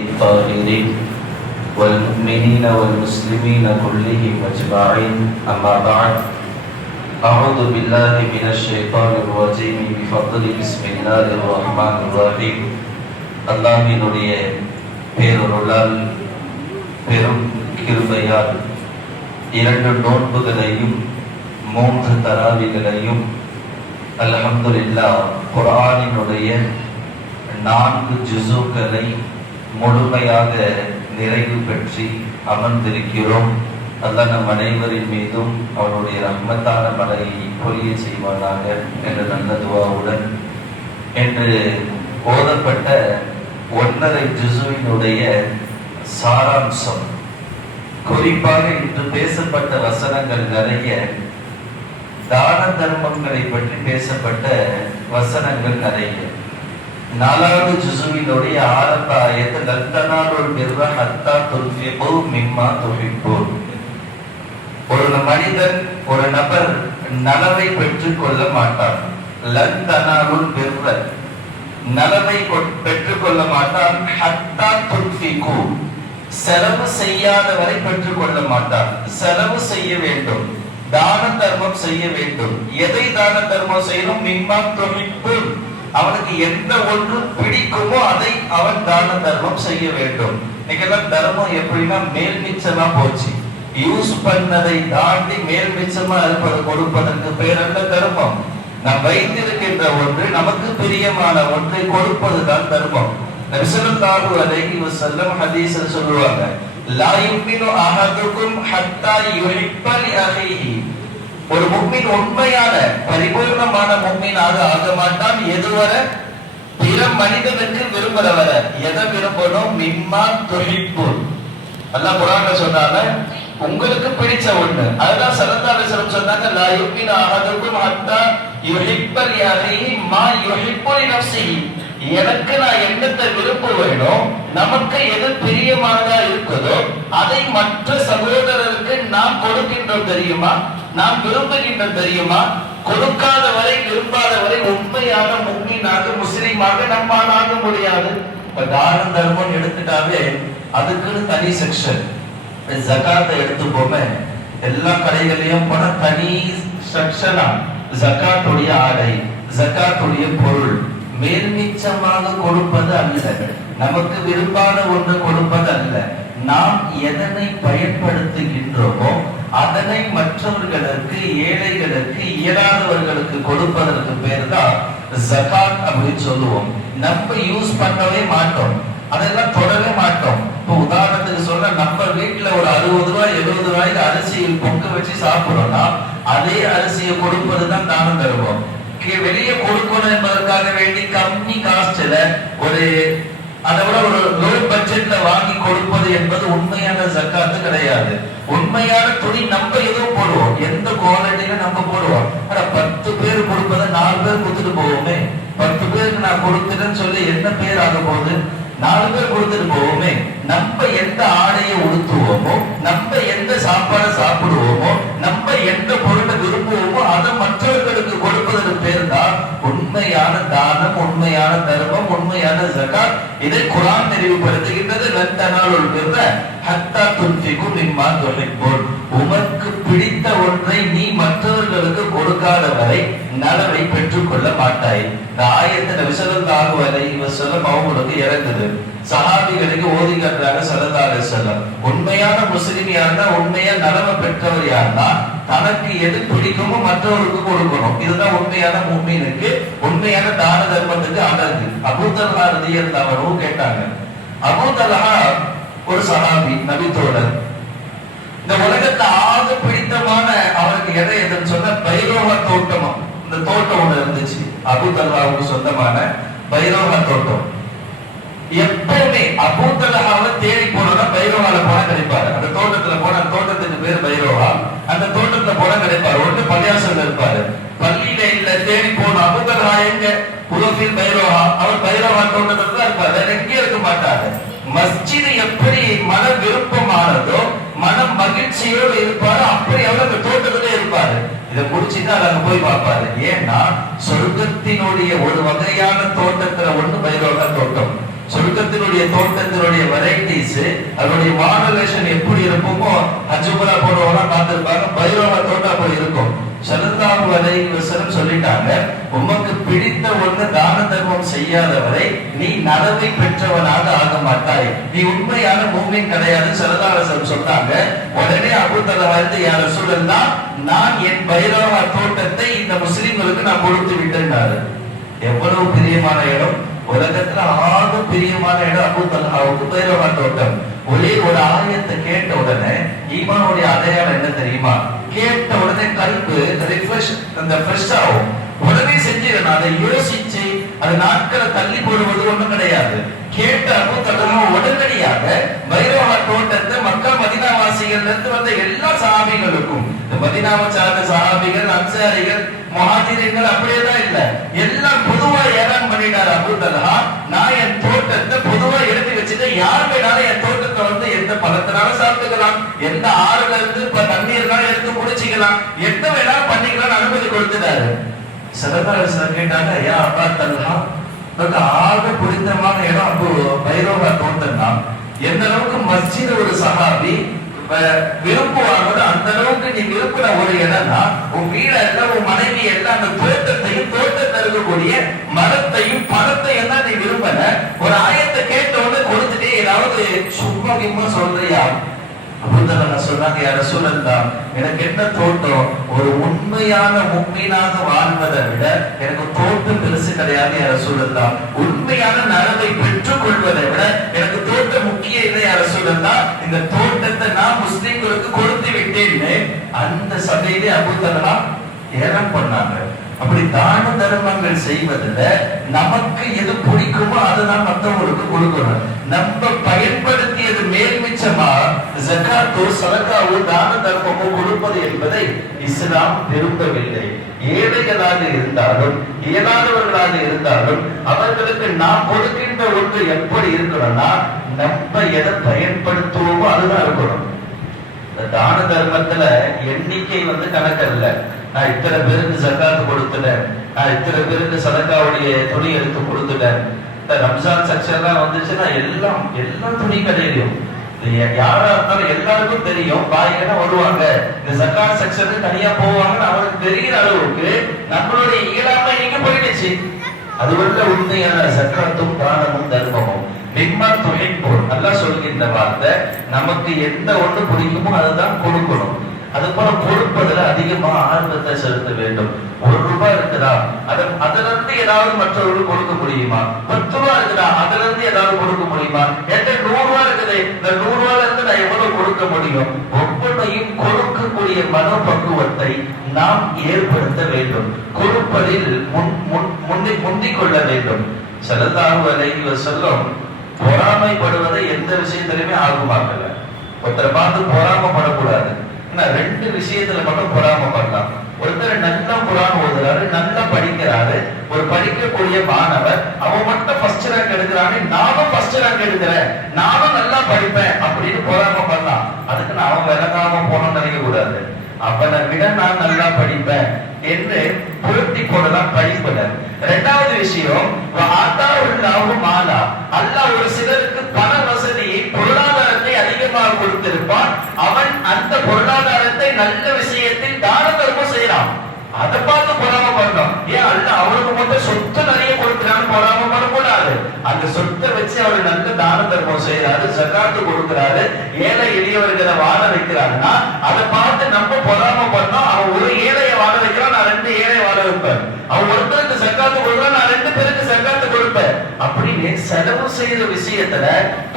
الطاهرين والمؤمنين والمسلمين كلهم أجمعين أما بعد أعوذ بالله من الشيطان الرجيم بفضل بسم الله الرحمن الرحيم அல்லாஹ்வினுடைய பேரருளால் பெரும் கிருபையால் 2 நோன்புகளையும் 3 தராவிகளையும் அல்ஹம்துலில்லாஹ் குர்ஆனினுடைய 4 ஜுஸுக்களை முழுமையாக நிறைவு பெற்று அமர்ந்திருக்கிறோம். அல்லாஹ் நம் அனைவரின் மீதும் அவனுடைய ரஹ்மத்தான மழையை பொழிய செய்வானாக என்ற நல்ல துஆவுடன் என்று ஓதப்பட்ட 1.5 ஜுஸுவினுடைய சாராம்சம், குறிப்பாக இன்று பேசப்பட்ட வசனங்கள் நிறைய தான தர்மங்களை பற்றி பேசப்பட்ட வசனங்கள் நிறைய. 4வது ஜுஸுவினுடைய ஆரம்ப ஆயத்து லன் தனாலுல் பிர்ர ஹத்தா துன்ஃபிகு மிம்மா துஹிப்பூன். ஒரு மனிதன், ஒரு நபர் நலவை பெற்றுக் கொள்ள மாட்டான். லன் தனாலுல் பிர்ர, நலவை பெற்றுக் கொள்ள மாட்டான். ஹத்தா துன்ஃபிகு, செலவு செய்யாத வரை பெற்றுக் கொள்ள மாட்டான். செலவு செய்ய வேண்டும், தான தர்மம் செய்ய வேண்டும். எதை தான தர்மம் செய்யணும்? மிம்மா துஹிப்பூன், அவனுக்கு எந்த ஒன்று பிடிக்குமோ அதை அவன் தான தர்மம் செய்ய வேண்டும். இன்னைக்கெல்லாம் தர்மம் எப்படின்னா மேல் மிச்சமா போச்சு. யூஸ் பண்ணதை தாண்டி மேல் மிச்சமா இருப்பது கொடுப்பதற்கு பேர் அல்ல தர்மம். நாம் வைத்திருக்கின்ற ஒன்று, நமக்கு பிரியமான ஒன்றை கொடுப்பதுதான் தர்மம். நபி ஸல்லல்லாஹு அலைஹி வஸல்லம் ஹதீஸில் சொல்லுவாங்க, லா யுமினு அஹதுக்கும் ஹத்தா யுஹிப்ப லி அஹீஹி. ஒரு முஃமின் உண்மையான பரிபூர்ணமான முஃமினாக ஆக மாட்டான் எதுவரை பிற மனிதனுக்கு விரும்புற வரை. எதை விரும்பணும்? மிம்மா துஹிப்பூன். அல்லாஹ் குர்ஆன்ல சொன்னாங்க, உங்களுக்கு பிடிச்ச ஒண்ணு. அதுதான் ஸல்லல்லாஹு அலைஹி வஸல்லம் சொன்னாங்க, லா யுமினு அஹதுக்கும் ஹத்தா யுஹிப்ப லி அஹீஹி மா யுஹிப்பு லி நஃப்ஸிஹி. எனக்கு நான் என்னத்தை விரும்புவேனோ, நமக்கு எது பிரியமானதா இருக்குதோ அதை மற்ற சகோதரருக்கு நாம் கொடுக்கின்றோம் தெரியுமா, நாம் விரும்புகின்றோம் தெரியுமா. கொடுக்காத வரை, விரும்பாத வரை உண்மையான முஃமினாக, முஸ்லிமாக நம்மால் ஆக முடியாது. இப்ப தான தர்மம் எடுத்துட்டாவே அதுக்குன்னு தனி செக்ஷன். ஜகாத்தை எடுத்துப்போமே, எல்லா கடைகளையும் போன தனி செக்ஷனா ஜகாத்துடைய ஆடை, ஜகாத்துடைய பொருள். மேல்மிச்சமாக கொடுப்பது அல்ல, நமக்கு விரும்பான ஒன்று கொடுப்பது அல்ல. நாம் எதனை பயன்படுத்துகின்றோமோ அதனை மற்றவர்களுக்கு, ஏழைகளுக்கு, இயலாதவர்களுக்கு கொடுப்பதற்கு பேர் தான் ஜகாத் அப்படின்னு சொல்லுவோம். நம்ம யூஸ் பண்ணவே மாட்டோம், அதெல்லாம் தொடவே மாட்டோம். இப்போ உதாரணத்துக்கு சொல்ல, நம்ம வீட்டுல ஒரு 60 ரூபாய் 70 ரூபாய்க்கு அரிசியில் பொங்க வச்சு சாப்பிடுறோம்னா அதே அரிசியை கொடுப்பதுதான் தான தர்மம். வெளியே கொடுக்கணும் என்பதற்காக வேண்டி கம்மி காஸ்ட்ல ஒரு, அதை விட ஒரு லோ பட்ஜெட்ல வாங்கி கொடுப்பது என்பது உண்மையான ஜக்காத்து கிடையாது. உண்மையான துணி நம்ம எதுவும் போடுவோம், எந்த குவாலிட்டியில நம்ம போடுவோம். ஆனா 10 பேர் கொடுப்பதை 4 பேர் கொடுத்துட்டு போவோமே. 10 பேருக்கு நான் கொடுத்துட்டேன்னு சொல்லி என்ன பேர் ஆக போகுது? 4 பேர் கொடுத்துட்டு போவோமே. நம்ம எந்த ஆடையை உடுத்துவோமோ, நம்ம எந்த சாப்பாடை சாப்பிடுவோமோ, நம்ம எந்த பொருளை விரும்புவோமோ அதை மற்றவர்களுக்கு கொடுப்பதற்கு பேர் தான் உண்மையான தானம், உண்மையான தர்மம், உண்மையான ஜகாத். இதை குர்ஆன் தெரிவுபடுத்துகின்றது. லன் தனாலுல் பிர்ர ஹத்தா துன்ஃபிகு மிம்மா துஹிப்பூன். உமக்கு பிடித்த ஒன்றை நீ மற்றவர்களுக்கு கொடுக்காத வரை நலவை பெற்றுக் கொள்ள மாட்டாய். இந்த ஆயத்தை நபி ஸல்லல்லாஹு அலைஹி வஸல்லம் அவங்களுக்கு இறங்குது. சஹாபிகளுக்கு ஓதி காட்டுறாங்க ஸல்லல்லாஹு அலைஹி வஸல்லம். உண்மையான முஸ்லிம் யாருன்னா, உண்மையா நலவை பெற்றவர் யாருன்னா, தனக்கு எது பிடிக்குமோ மற்றவருக்கு கொடுக்கணும். இதுதான் உண்மையான முஃமினுக்கு, உண்மையான தான தர்மத்துக்கு அழகு. அபூ தல்ஹா ரலியல்லாஹு அன்ஹு கேட்டாங்க. அபூ தல்ஹா ஒரு சஹாபி, நபி தோழர். இந்த உலகத்துல ஆக பிடித்தமான அவருக்கு எதை எதுன்னு சொன்ன பைரோஹா தோட்டமா, இந்த தோட்டம் ஒண்ணு இருந்துச்சு. அபூ தல்ஹாவுக்கு சொந்தமான பைரோஹா தோட்டம். எப்பவுமே அபூ தல்ஹாவை தேடி போனோம்னா பைரோஹால போனா கிடைப்பாரு. அந்த தோட்டத்துல போன, தோட்டத்துக்கு பேர் பைரோஹா. அந்த தோட்டத்துல போனா கிடைப்பாரு. ஒன்று பள்ளியாசல் இருப்பாரு, பள்ளியில இல்ல தேடி போனோம். அபூ தல்ஹா எங்க? புலோஃபில் பைரோஹா. அவர் பைரோஹா தோட்டத்துல தான் இருப்பாரு, வேற எங்கேயும் இருக்க மாட்டாரு. மஸ்ஜித் எப்படி மன விருப்பமானதோ, மனம் மகிழ்ச்சியோடு இருப்பாரு, அப்படி அவர் அந்த தோட்டத்திலே இருப்பாரு. இதை முடிச்சுட்டு அங்க போய் பார்ப்பாரு. ஏன்னா சொர்க்கத்தினுடைய ஒரு வகையான தோட்டத்துல ஒண்ணு பைரோஹா தோட்டம். சொர்க்கத்தினுடைய தோட்டத்தினுடைய வெரைட்டிஸ், அதனுடைய மாடலேஷன் எப்படி இருக்குமோ அஜுமரா போறவங்க பார்த்திருப்பாங்க. பைரவ தோட்டம் அப்படி இருக்கும். ஸல்லல்லாஹு அலைஹி வஸல்லம் சொல்லிட்டாங்க, உமக்கு பிடித்த ஒன்று தான தர்மம் செய்யாதவரை நீ நலவை பெற்றவனாக ஆக மாட்டாய், நீ உண்மையான மூமின் கிடையாது ஸல்லல்லாஹு அலைஹி வஸல்லம் சொன்னாங்க. உடனே அபூ தல்ஹா வந்து யா ரசூலல்லாஹ், நான் என் பைரவ தோட்டத்தை இந்த முஸ்லிம்களுக்கு நான் கொடுத்து விட்டேன்னாரு. எவ்வளவு பிரியமான இடம்! உலகத்துல ஆக பிரியமான இடம் அபூ தல்ஹாவுக்கு பைரவ தோட்டம். ஒரே ஒரு ஆயத்தை கேட்ட உடனே ஈமானுடைய அடையாளம் என்ன தெரியுமா? கேட்ட உடனே கல்பு ரிஃப்ரெஷ், அந்த ஃப்ரெஷ் ஆகும். உடனே செஞ்சிடணும். அதை யோசிச்சு அது நாட்களை தள்ளி போடுவது ஒண்ணும் கிடையாது. கேட்ட அபூ தல்ஹா உடனடியாக பைரவ தோட்டத்தை மக்கா மதீனா வாசிகள் இருந்து வந்த எல்லா சஹாபிகளுக்கும், மதீனாவை சார்ந்த சஹாபிகள், அன்சாரிகள், முஹாஜிர்கள் அப்படியேதான் இல்ல, எல்லாம் பொதுவா ஏலான் பண்ணிட்டாரு அபூ தல்ஹா. நான் என் தோட்டத்தை பொதுவா எடுத்து வச்சுட்டு யார் வேணாலும் என் தோட்டத்தை வந்து எந்த பழத்தினாலும் சாப்பிட்டுக்கலாம், எந்த ஆறுல இருந்து தண்ணீர்னாலும் எடுத்து குடிச்சிக்கலாம், எந்த வேணாலும் பண்ணிக்கலாம் அனுமதி கொடுத்துட்டாரு. ஸல்லல்லாஹு கேட்டாங்க, யா அபூ தல்ஹா, ஆக பிடித்தமான இடம் அப்போ பைரவ தோட்டம் தான். எந்த அளவுக்கு மஸ்ஜித் ஒரு சஹாபி விரும்புவாங்களோ அந்த அளவுக்கு நீ விரும்பின ஒரு இடம்னா உன் வீட எல்லாம், உன் மனைவி எல்லாம், அந்த தோட்டத்தையும் தோட்டத்தில் இருக்கக்கூடிய மரத்தையும் பழத்தையும் தான் நீ விரும்பல. ஒரு ஆயத்தை கேட்டவொன்னு கொடுத்துட்டு ஏதாவது சும்மா கிம்மா சொல்றியா? சொன்னாங்க, யா ரசூலல்லாஹ், எனக்கு என்ன தோட்டம், ஒரு உண்மையான முஃமினாக வாழ்வதை விட எனக்கு தோட்டம் பெருசு கிடையாது யா ரசூலல்லாஹ். உண்மையான நலவை பெற்றுக் கொள்வதை விட எனக்கு தோட்டம் முக்கியம் இல்லை யா ரசூலல்லாஹ். இந்த தோட்டத்தை நான் முஸ்லிம்களுக்கு கொடுத்து விட்டேன்னு அந்த சபையிலே அபூ தல்ஹா ஏலம் பண்ணாங்க. அப்படி தான தர்மங்கள் செய்வதில் நமக்கு எது பிடிக்குமோ அதுதான் மற்றவங்களுக்கு கொடுக்கணும். நம்ம பயன்படுத்தியது மேல்மிச்சமா ஜகாத்தோ சதகாவோ தான தர்மமோ கொடுப்பது என்பதை இஸ்லாம் விரும்பவில்லை. ஏழைகளாக இருந்தாலும் இயலாதவர்களாக இருந்தாலும் அவர்களுக்கு நாம் கொடுக்கின்ற ஒன்று எப்படி இருக்கணும்னா, நம்ம எதை பயன்படுத்துவோமோ அதுதான் இருக்கணும். தான தர்மத்துல எண்ணிக்கை வந்து கணக்கல்ல. நான் இத்தனை பேருக்கு ஜகாத்து கொடுத்துட்டேன், நான் இத்தனை பேருக்கு சதகாவுடைய துணி எடுத்து கொடுத்துட்டேன். இந்த ரம்ஜான் செக்ஷன்லாம் வந்துச்சுன்னா எல்லாம் துணி கடையிலும் யாரா இருந்தாலும் எல்லாருக்கும் தெரியும். பாய்கனா வருவாங்க, இந்த ஜகாத் செக்ஷனுக்கு தனியா போவாங்கன்னு அவருக்கு தெரிகிற அளவுக்கு நம்மளுடைய இயலாமை நீங்க போயிடுச்சு. அது வந்து உண்மையான ஜகாத்தும் தானமும் தர்மமும். மிம்மன் துஹிப்பூன், அல்லாஹ் சொல்கின்ற வார்த்தை, நமக்கு எந்த ஒன்று பிடிக்குமோ அதுதான் கொடுக்கணும். அது போல கொடுப்பதுல அதிகமா ஆர்வத்தை செலுத்த வேண்டும். ₹1 இருக்குதா, அதுல இருந்து ஏதாவது மற்றவர்களுக்கு கொடுக்க முடியுமா? ₹10 இருக்குதா, அதுல இருந்து ஏதாவது கொடுக்க முடியுமா? என்கிட்ட ₹100 இருக்குது, இந்த ₹100 இருந்து நான் எவ்வளவு கொடுக்க முடியும்? ஒவ்வொன்றையும் கொடுக்கக்கூடிய மனோபக்குவத்தை நாம் ஏற்படுத்த வேண்டும். கொடுப்பதில் முந்திக் கொள்ள வேண்டும். ஸல்லல்லாஹு அலைஹி வஸல்லம் பொறாமைப்படுவதை எந்த விஷயத்திலுமே ஆர்வமாக்கல. ஒருத்தரை பார்த்து பொறாமப்படக்கூடாது. ரெண்டு விஷயத்துல மட்டும் பொறாமப்படலாம். ஒருத்தர் நல்லா குர்ஆன் ஓதுறாரு, நல்லா படிக்கிறாரு, ஒரு படிக்கக்கூடிய மாணவர், அவன் மட்டும் ஃபர்ஸ்ட் ரேங்க் எடுக்கிறானே, நானும் ஃபர்ஸ்ட் ரேங்க் எடுக்கிறேன், நானும் நல்லா படிப்பேன் அப்படின்னு பொறாமப்படலாம். அதுக்கு நான் அவன் விளங்காம போனோம்னு நினைக்க கூடாது. அவனை விட நான் நல்லா படிப்பேன் என்று போட்டி போடலாம் படிப்புல. இரண்டாவது விஷயம், மாலா, அல்லாஹ் ஒரு சிலருக்கு பண வசதியை, பொருளாதாரத்தை அதிகமாக கொடுத்திருப்பான். அவன் அந்த பொருளாதாரத்தை நல்ல விஷயத்தில் தான தர்மம் செய்யலாம். அதை பார்த்து பொறாமப்படணும். ஏன் அல்லாஹ் அவனுக்கு மட்டும் சொத்து நிறைய கொடுக்கிறான்னு பொறாமப்படக்கூடாது. அந்த சொத்தை வச்சு அவர் நல்ல தான தர்மம் செய்யறாரு, ஜகாத்து கொடுக்கிறாரு, ஏழை எளியவர்களை வாழ வைக்கிறாருன்னா அதை பார்த்து நம்ம பொறாமப்படணும். அவன் ஒரு ஏழையை வாழ வைக்கிறான், நான் 2 ஏழை வாழ வைப்பேன். அவன் ஒருத்தருக்கு ஜகாத்து கொடுக்கிறான், நான் 2 பேருக்கு ஜகாத்து கொடுப்பேன். அப்படின்னு செலவு செய்த விஷயத்துல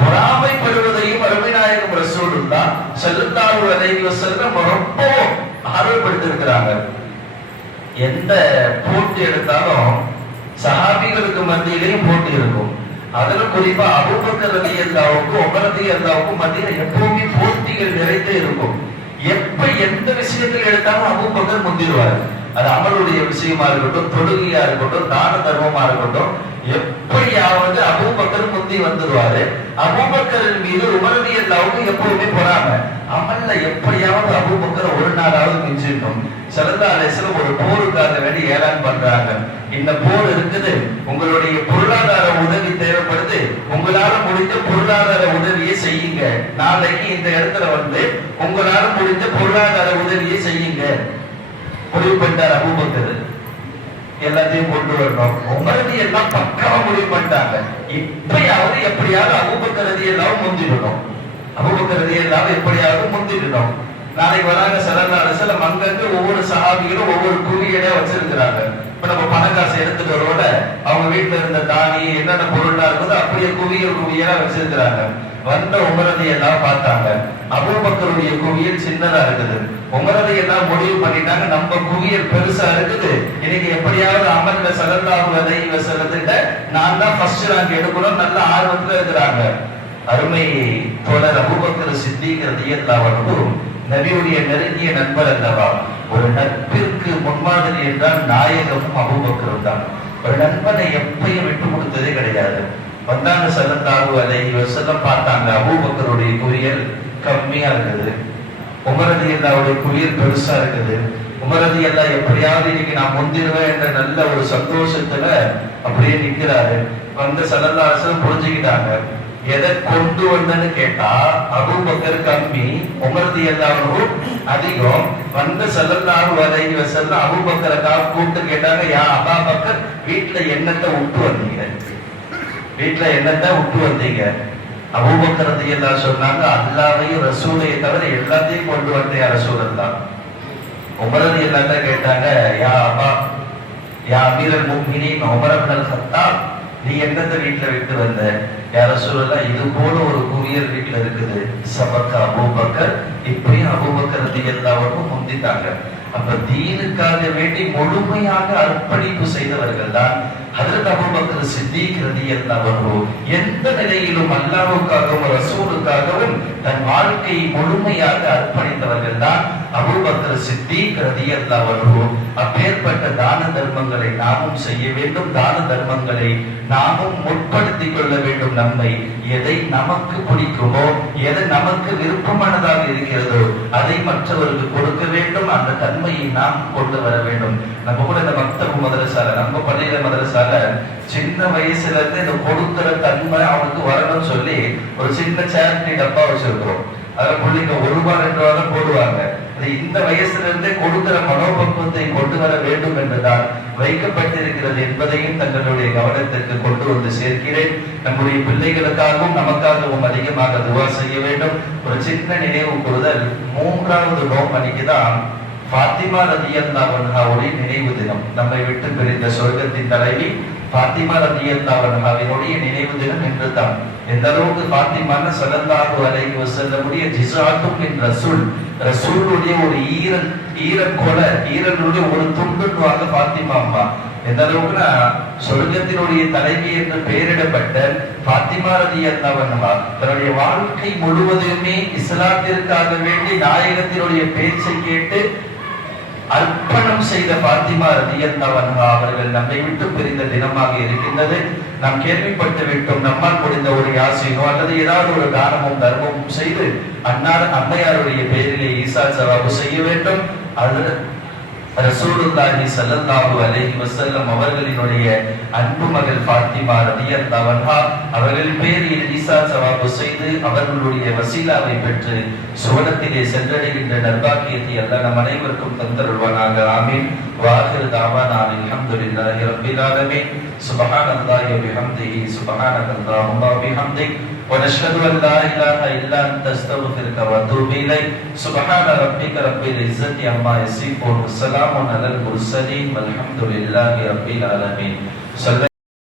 பொறாமைப்படுவதையும் அருமை நாயகம் ரசூலுல்லாஹ் ஸல்லல்லாஹு அலைஹி வஸல்லம் ரொம்ப ஆர்வப்படுத்திருக்கிறாங்க. எந்த போட்டி எடுத்தாலும் சஹாபிகளுக்கு மத்தியிலையும் போட்டி இருக்கும். அதுல குறிப்பா அபூபக்கர் ரலியல்லாஹுக்கும் உமர் ரலியல்லாஹுக்கும் மத்தியில எப்பவுமே போட்டிகள் நிறைந்தே இருக்கும். எப்ப எந்த விஷயத்தில் எடுத்தாலும் அபூபக்கர் முந்திடுவார். அது அமலுடைய விஷயமா இருக்கட்டும், தொழுகையா இருக்கட்டும், தான தர்மமா இருக்கட்டும், எப்படியாவது அபூபக்கர் முந்தி வந்துடுவாரு. அபூபக்கரின் மீது உமர் ரலியல்லாஹுக்கு எப்பவுமே பொறாமை. அமல்ல எப்படியாவது அபூபக்கர் ஒரு நாளாவது மிஞ்சிடணும். ஸல்லல்லாஹு அலைஹி வஸல்லம் ஒரு போருக்காக வேண்டி ஏலான் பண்றாங்க. இந்த போர் இருக்குது, உங்களுடைய பொருளாதார உதவி தேவைப்படுது, வந்து உங்களால முடிஞ்ச பொருளாதார உதவியை செய்யுங்க. நாளைக்கு இந்த இடத்துல வந்து உங்களால முடிஞ்ச பொருளாதார உதவியை செய்யுங்க முடிவு பண்ணிட்டார் அபூபக்கர். எல்லாத்தையும் கொண்டு வரணும். உமரதி எல்லாம் பக்காவா முடிவு பண்ணிட்டாங்க. இப்பயாவது எப்படியாவது அபூபக்கர் ரலியல்லாஹு முந்திடணும். அபூபக்கர் ரலியல்லாஹு எப்படியாவது முந்திடணும். நாளைக்கு வராங்க ஸல்லல்லாஹு அலைஹி வஸல்லம், அங்கங்க ஒவ்வொரு சஹாபிகளும் ஒவ்வொரு குவியலை வச்சிருக்கிறாங்க. இப்ப நம்ம பணக்காசு எடுத்துட்டு வரோட அவங்க வீட்டுல இருந்த தானி என்னென்ன பொருளா இருக்குதோ அப்படியே குவியலா வச்சிருக்கிறாங்க. வந்த உமரதி எல்லாம் பார்த்தாங்க. அபூபக்கருடைய குவியல் சின்னதா இருக்குது. உமரதி எல்லாம் முடிவு பண்ணிட்டாங்க, நம்ம குவியல் பெருசா இருக்குது, இன்னைக்கு எப்படியாவது அமல்ல ஸல்லல்லாஹு அலைஹி வஸல்லத்திட்ட நான் தான் ஃபர்ஸ்ட் ரேங்க் எடுக்கணும் நல்ல ஆர்வத்துல இருக்கிறாங்க. அருமை தோழர் அபூபக்கர் சித்திக் ரலியல்லாஹு அன்ஹு நபியுடைய நெருங்கிய நண்பர் அல்லவா. ஒரு நட்பிற்கு முன்மாதிரி என்றால் நாயகமும் அபூபக்கரும் தான். ஒரு நண்பனை எப்பயும் விட்டு கொடுத்ததே கிடையாது. வந்தாங்க ஸல்லல்லாஹு அலைஹி வஸல்லம், பார்த்தாங்க அபூபக்கருடைய குவியல் கம்மியா இருக்குது, உமர் ரலியல்லாஹுடைய குவியல் பெருசா இருக்குது. உமர் ரலியல்லாஹு எப்படியாவது இன்னைக்கு நான் முந்திடுவேன் என்ற நல்ல ஒரு சந்தோஷத்துல அப்படியே நிக்கிறாரு. வந்து ஸல்லல்லாஹு அலைஹி வஸல்லம் புரிஞ்சுக்கிட்டாங்க. எதை கொண்டு வந்தன்னு கேட்டா அபூபக்கர் கம்மி, உமர் ரலியல்லாஹு அதிகம். வந்து ஸல்லல்லாஹு அலைஹி வஸல்லம் அபூபக்கரை கூப்பிட்டு கேட்டாங்க, யா அபூபக்கர், வீட்டுல என்னத்தை விட்டு வந்தீங்க? வீட்டுல என்னத்தை விட்டு வந்தீங்க? அபூபக்கர் ரலியல்லாஹு சொன்னாங்க, அல்லாஹ்வையும் ரசூலையும் தவிர எல்லாத்தையும் கொண்டு வந்தேன் யா ரசூலல்லாஹ். உமர் ரலியல்லாஹு கேட்டாங்க, யா அமீரல் முஃமினீன் உமர் இப்னுல் கத்தாப், நீ என்னத்தை வீட்டுல விட்டு வந்த? யா ரசூலல்லாஹ், இது போல ஒரு குவியல் வீட்டுல இருக்குது. சபக்க அபூபக்கர், இப்பயும் அபூபக்கர் ரலியல்லாஹு முந்திட்டாங்க. அப்ப தீனுக்காக வேண்டி முழுமையாக அர்ப்பணிப்பு செய்தவர்கள் தான் ஹஜ்ரத் அபூபக்கர் சித்திக் ரலியல்லாஹு அன்ஹு. எந்த நிலையிலும் அல்லாஹ்வுக்காகவும் ரசூலுக்காகவும் தன் வாழ்க்கையை முழுமையாக அர்ப்பணித்தவர்கள் தான் அபூபக்கர் சித்திக் ரலியல்லாஹு அன்ஹு. அப்பேற்பட்ட தான தர்மங்களை நாமும் செய்ய வேண்டும். தான தர்மங்களை நாமும் முற்படுத்திக் கொள்ள வேண்டும். நம்மை எதை நமக்கு பிடிக்குமோ, எது நமக்கு விருப்பமானதாக இருக்கிறதோ அதை மற்றவருக்கு கொடுக்க வேண்டும். அந்த தன்மையை நாம் கொண்டு வர வேண்டும். நம்ம கூட இந்த மக்தப் மதரசால, நம்ம பள்ளியில மதரசால சின்ன வயசுல இருந்து இந்த கொடுக்கிற தன்மை அவனுக்கு வரணும்னு சொல்லி ஒரு சின்ன சேரிட்டி டப்பா வச்சிருக்கிறோம். அதுல பிள்ளைங்க ₹1 ₹2 போடுவாங்க. இந்த வயசுல இருந்தே கொடுக்கிற மனோபக்குவத்தை கொண்டு வர வேண்டும் என்றுதான் வைக்கப்பட்டிருக்கிறது என்பதையும் தங்களுடைய கவனத்திற்கு கொண்டு வந்து சேர்க்கிறேன். நம்முடைய பிள்ளைகளுக்காகவும் நமக்காகவும் அதிகமாக துவா செய்ய வேண்டும். ஒரு சின்ன நினைவு கூறுதல், 3வது நோன்பு அன்னைக்குதான் ஃபாத்திமா ரலியல்லாஹு அன்ஹாவுடைய நினைவு தினம். நம்மை விட்டு பிரிந்த சொர்க்கத்தின் தலைவி ஃபாத்திமா ரலியல்லாஹு அன்ஹாவினுடைய நினைவு தினம் என்று தான். எந்த அளவுக்கு ஃபாத்திமான்னு ஸல்லல்லாஹு அலைஹி வஸல்லமுடைய ஜிஸாத்தும் மின் ரசூல், ரசூலுடைய ஒரு ஈரனுடைய ஒரு துண்டுவாங்க ஃபாத்திமா அம்மா. எந்த அளவுக்குன்னா சொர்க்கத்தினுடைய தலைவி என்று பெயரிடப்பட்ட ஃபாத்திமா ரலியல்லாஹு அன்ஹா தன்னுடைய வாழ்க்கை முழுவதுமே இஸ்லாத்திற்காக வேண்டி நாயகத்தினுடைய பேச்சை கேட்டு அர்ப்பணம் செய்த ஃபாத்திமா ரலியல்லாஹு அன்ஹா அவர்கள் நம்மை விட்டு பிரிந்த தினமாக இருக்கின்றது. நாம் கேள்விப்பட்டு விட்டோம். நம்மால் முடிந்த ஒரு யாசீனோ அல்லது ஏதாவது ஒரு தானமும் தர்மமும் செய்து அன்னையாருடைய பெயரிலே ஈசா சவாபு செய்ய வேண்டும். அது ரசூலுல்லாஹி ஸல்லல்லாஹு அலைஹி வஸல்லம் அவர்களினுடைய அன்பு மகள் ஃபாத்திமா ரலியல்லாஹு அன்ஹா அவர்கள் பேரில் ஈசா சவாபு செய்து அவர்களுடைய வசீலாவை பெற்று சுவனத்திலே சென்றடைகின்ற நற்பாக்கியத்தை அல்லாஹ் நம் அனைவருக்கும் தந்தருள்வானாக. ஆமீன். வாஹிர் தாவானா அல்ஹம்துலில்லாஹி ரப்பில் ஆலமீன். சுப்ஹானல்லாஹி வ பிஹம்திஹி சுப்ஹானக்கல்லாஹும்ம வ பிஹம்திக் ونشهد ان لا اله الا انت استغفرك واتوب اليك. سبحان ربك رب العزه عما يصفون وسلام على المرسلين والحمد لله رب العالمين.